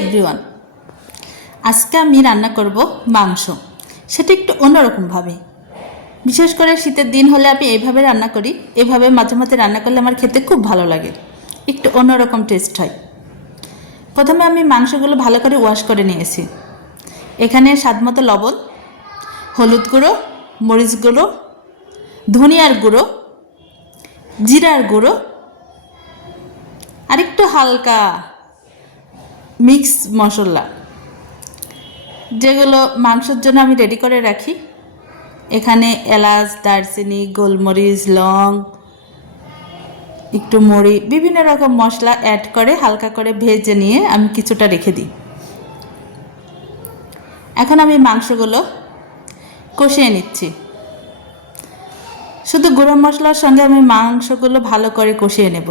Everyone আজকে আমি রান্না করব মাংস। সেটা একটু অন্যরকমভাবে বিশেষ করে শীতের দিন হলে আমি এইভাবে রান্না করি। এভাবে মাঝে মাঝে রান্না করলে আমার খেতে খুব ভালো লাগে। একটু অন্যরকম টেস্ট হয়। প্রথমে আমি মাংসগুলো ভালো করে ওয়াশ করে নিয়েছি। এখানে স্বাদমতো লবণ, হলুদ গুঁড়ো, মরিচ গুঁড়ো, ধনিয়ার গুঁড়ো, জিরার গুঁড়ো আর একটু হালকা মিক্স মশলা। যেগুলো মাংসের জন্য আমি রেডি করে রাখি। এখানে এলাচ, দারচিনি, গোলমরিচ, লং, একটু মরি বিভিন্ন রকম মশলা অ্যাড করে হালকা করে ভেজে নিয়ে আমি কিছুটা রেখে দিই। এখন আমি মাংসগুলো কষিয়ে নিচ্ছি। শুধু গুঁড়ো মশলার সঙ্গে আমি মাংসগুলো ভালো করে কষিয়ে নেব।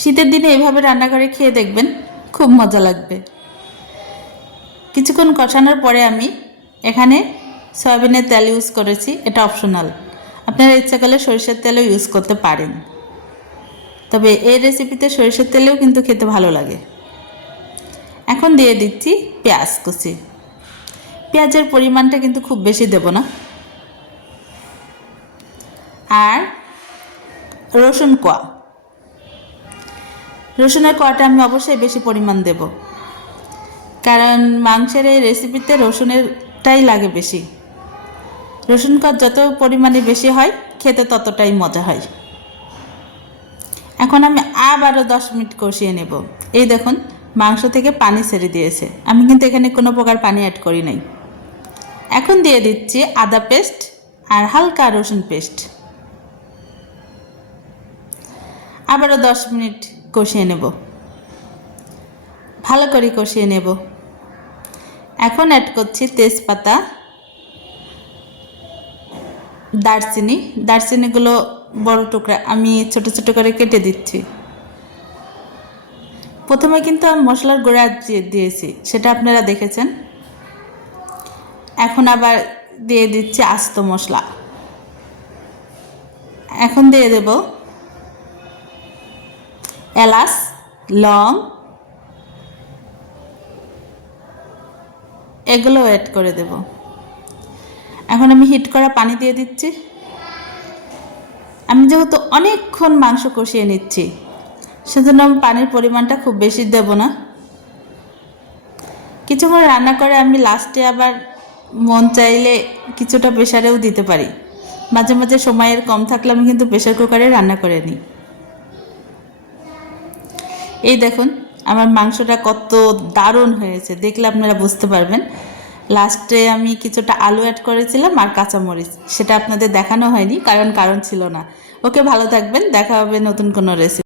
শীতের দিনে এভাবে রান্না করে খেয়ে দেখবেন খুব মজা লাগবে। কিছুক্ষণ কষানোর পরে আমি এখানে সয়াবিনের তেল ইউজ করেছি, এটা অপশনাল আপনারা ইচ্ছা করলে সরিষার তেলও ইউজ করতে পারেন। তবে এই রেসিপিতে সরিষার তেলেও কিন্তু খেতে ভালো লাগে। এখন দিয়ে দিচ্ছি পেঁয়াজ কুচি। পেঁয়াজের পরিমাণটা কিন্তু খুব বেশি দেব না। আর রসুন কোয়া। রসুনের কোয়াটা আমি অবশ্যই বেশি পরিমাণ দেব। কারণ মাংসের এই রেসিপিতে রসুনেরটাই লাগে বেশি। রসুন কোয়া যত পরিমাণে বেশি হয়, খেতে ততটাই মজা হয়। এখন আমি আবারও দশ মিনিট কষিয়ে নেব। এই দেখুন, মাংস থেকে পানি ছেড়ে দিয়েছে। আমি কিন্তু এখানে কোনো প্রকার পানি অ্যাড করি নাই। এখন দিয়ে দিচ্ছি আদা পেস্ট আর হালকা রসুন পেস্ট আবারও দশ মিনিট কষিয়ে নেব। ভালো করে কষিয়ে নেব। এখন অ্যাড করছি তেজপাতা, দারচিনি। দারচিনিগুলো বড় টুকরা আমি ছোট ছোট করে কেটে দিচ্ছি। প্রথমে কিন্তু আমি মশলার গোড়া দিয়ে দিয়েছি, সেটা আপনারা দেখেছেন। এখন আবার দিয়ে দিচ্ছি আস্ত মশলা। এখন দিয়ে দেব এলাচ, লং, এগুলো অ্যাড করে দেব। এখন আমি হিট করা পানি দিয়ে দিচ্ছি। আমি যেহেতু অনেকক্ষণ মাংস কষিয়ে নিচ্ছি, সেজন্য আমি পানির পরিমাণটা খুব বেশি দেব না। কিছুক্ষণ রান্না করে আমি লাস্টে আবার মন চাইলে কিছুটা প্রেশারেও দিতে পারি। মাঝে মাঝে সময়ের কম থাকলে আমি কিন্তু প্রেশার কুকারে রান্না করে নিই। এই দেখুন, আমার মাংসটা কত দারুণ হয়েছে। দেখলে আপনারা বুঝতে পারবেন। লাস্টে আমি কিছুটা আলু অ্যাড করেছিলাম আর কাঁচামরিচ। সেটা আপনাদের দেখানো হয়নি, কারণ কারণ ছিল না। ওকে ভালো থাকবেন, দেখা হবে নতুন কোনো রেসিপি